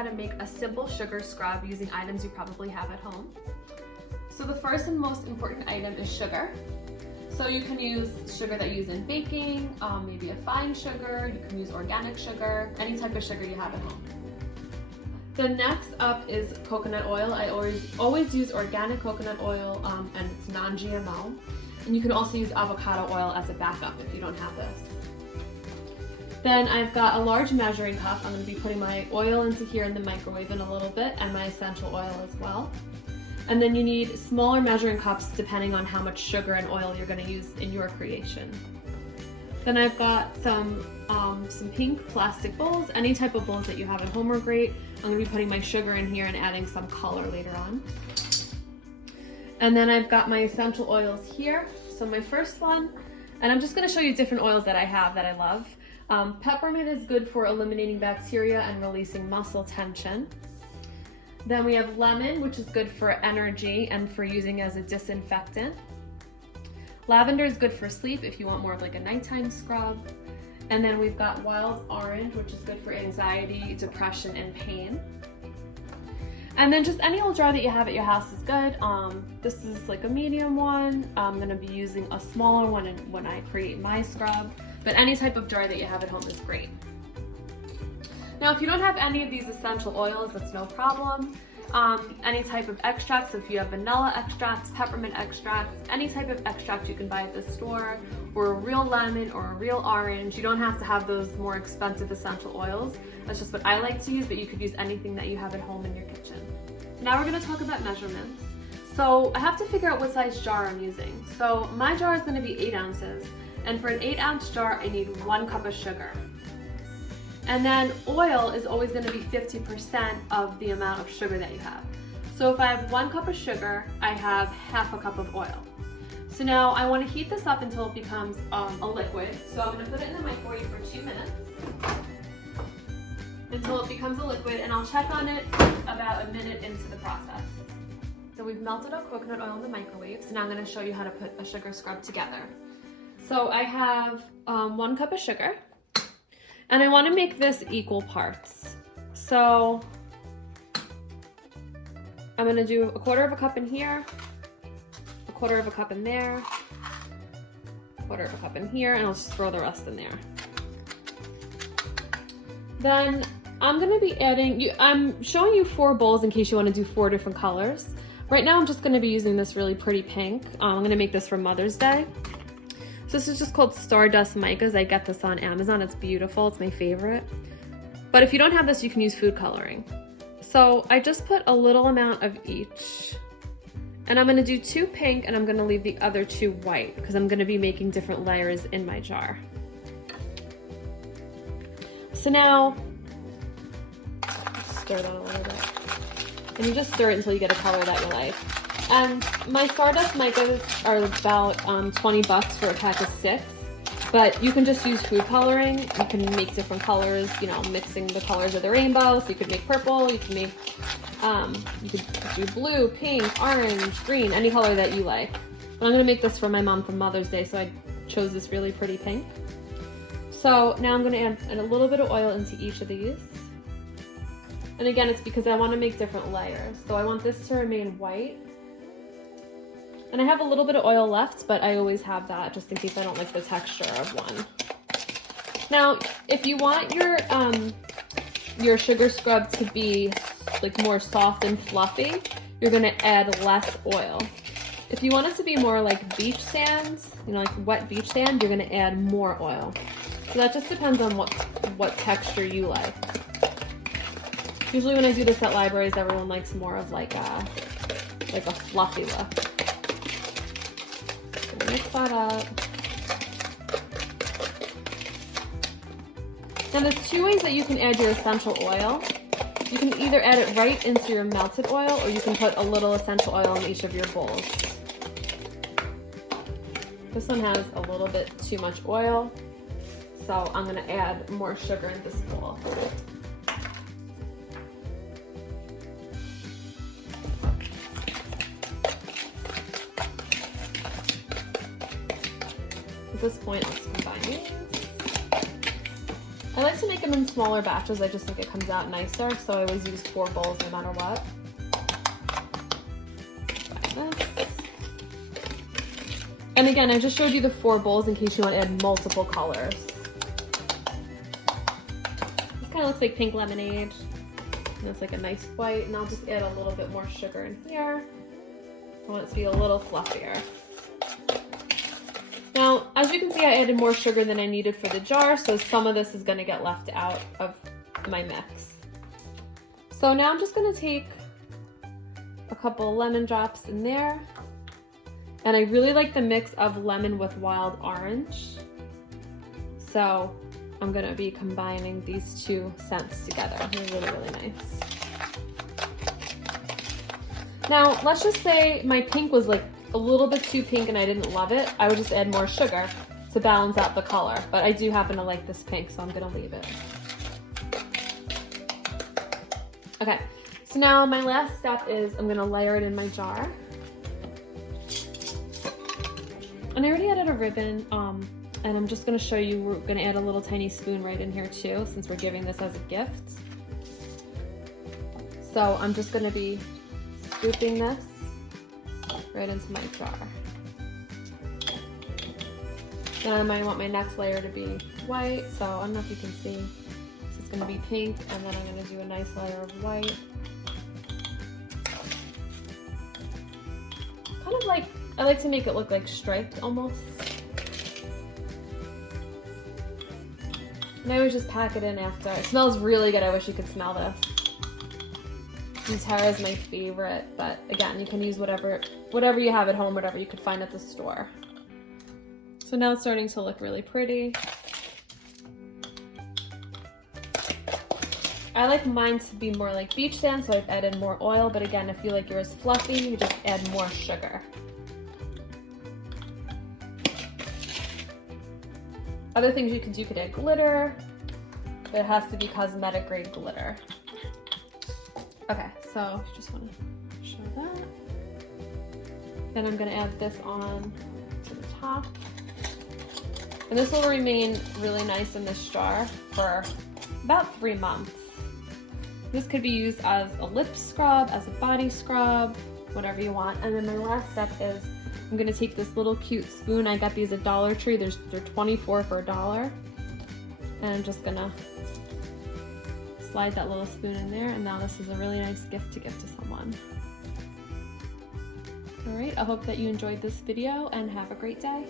how to make a simple sugar scrub using items you probably have at home. So the first and most important item is sugar. So you can use sugar that you use in baking, maybe a fine sugar, you can use organic sugar, any type of sugar you have at home. The next up is coconut oil. I always use organic coconut oil and it's non-GMO. And you can also use avocado oil as a backup if you don't have this. Then I've got a large measuring cup. I'm going to be putting my oil into here in the microwave in a little bit and my essential oil as well. And then you need smaller measuring cups depending on how much sugar and oil you're going to use in your creation. Then I've got some pink plastic bowls. Any type of bowls that you have at home are great. I'm going to be putting my sugar in here and adding some color later on. And then I've got my essential oils here. So my first one, and I'm just going to show you different oils that I have that I love. Peppermint is good for eliminating bacteria and releasing muscle tension. Then we have lemon, which is good for energy and for using as a disinfectant. Lavender is good for sleep if you want more of like a nighttime scrub. And then we've got wild orange, which is good for anxiety, depression, and pain. And then just any old jar that you have at your house is good. This is like a medium one. I'm gonna be using a smaller one when I create my scrub, but any type of jar that you have at home is great. Now, if you don't have any of these essential oils, that's no problem. Any type of extracts, so if you have vanilla extracts, peppermint extracts, any type of extract you can buy at the store, or a real lemon or a real orange. You don't have to have those more expensive essential oils. That's just what I like to use, but you could use anything that you have at home in your kitchen. So now we're gonna talk about measurements. So I have to figure out what size jar I'm using. So my jar is gonna be 8 ounces, and for an 8-ounce jar, I need 1 cup of sugar. And then oil is always going to be 50% of the amount of sugar that you have. So if I have 1 cup of sugar, I have half a cup of oil. So now I want to heat this up until it becomes a liquid. So I'm going to put it in the microwave for 2 minutes until it becomes a liquid, and I'll check on it about a minute into the process. So we've melted our coconut oil in the microwave, so now I'm going to show you how to put a sugar scrub together. So I have 1 cup of sugar. And I want to make this equal parts. So I'm going to do 1/4 cup in here, 1/4 cup in there, 1/4 cup in here, and I'll just throw the rest in there. Then I'm going to be adding, I'm showing you 4 bowls in case you want to do 4 different colors. Right now I'm just going to be using this really pretty pink. I'm going to make this for Mother's Day. So this is just called Stardust Micas. I get this on Amazon. It's beautiful. It's my favorite. But if you don't have this, you can use food coloring. So I just put a little amount of each. And I'm going to do 2 pink, and I'm going to leave the other 2 white because I'm going to be making different layers in my jar. So now, stir that a little bit. And you just stir it until you get a color that you like. And my Stardust Micas are about $20 for a pack of 6, but you can just use food coloring. You can make different colors, you know, mixing the colors of the rainbow. So you could make purple, you can make, you could do blue, pink, orange, green, any color that you like. But I'm gonna make this for my mom for Mother's Day, so I chose this really pretty pink. So now I'm gonna add a little bit of oil into each of these. And again, it's because I wanna make different layers. So I want this to remain white. And I have a little bit of oil left, but I always have that just in case I don't like the texture of one. Now, if you want your sugar scrub to be like more soft and fluffy, you're gonna add less oil. If you want it to be more like beach sands, you know, like wet beach sand, you're gonna add more oil. So that just depends on what texture you like. Usually when I do this at libraries, everyone likes more of like a fluffy look. Mix that up. Now there's 2 ways that you can add your essential oil. You can either add it right into your melted oil, or you can put a little essential oil in each of your bowls. This one has a little bit too much oil, so I'm gonna add more sugar in this bowl. At this point, let's combine these. I like to make them in smaller batches. I just think it comes out nicer, so I always use 4 bowls no matter what. Like this. And again, I just showed you the 4 bowls in case you want to add multiple colors. This kind of looks like pink lemonade. And it's like a nice white, and I'll just add a little bit more sugar in here. I want it to be a little fluffier. Now, as you can see, I added more sugar than I needed for the jar, so some of this is going to get left out of my mix. So now I'm just going to take a couple lemon drops in there. And I really like the mix of lemon with wild orange. So I'm going to be combining these 2 scents together. They're really, really nice. Now, let's just say my pink was like a little bit too pink and I didn't love it. I would just add more sugar to balance out the color. But I do happen to like this pink, so I'm gonna leave it. Okay, so now my last step is I'm gonna layer it in my jar. And I already added a ribbon, and I'm just gonna show you, we're gonna add a little tiny spoon right in here too, since we're giving this as a gift. So I'm just gonna be scooping this right into my jar. Then I might want my next layer to be white, so I don't know if you can see. So it's gonna be pink, and then I'm gonna do a nice layer of white. Kind of like, I like to make it look like striped almost. And I always just pack it in after. It smells really good. I wish you could smell this. doTERRA is my favorite, but again, you can use whatever you have at home, whatever you could find at the store. So now it's starting to look really pretty. I like mine to be more like beach sand, so I've added more oil, but again, if you like yours fluffy, you just add more sugar. Other things you could add glitter, but it has to be cosmetic grade glitter. Okay, so if you just want to show that. Then I'm gonna add this on to the top. And this will remain really nice in this jar for about 3 months. This could be used as a lip scrub, as a body scrub, whatever you want. And then my last step is I'm gonna take this little cute spoon. I got these at Dollar Tree. They're 24 for $1. And I'm just gonna slide that little spoon in there, and now this is a really nice gift to give to someone. All right, I hope that you enjoyed this video and have a great day.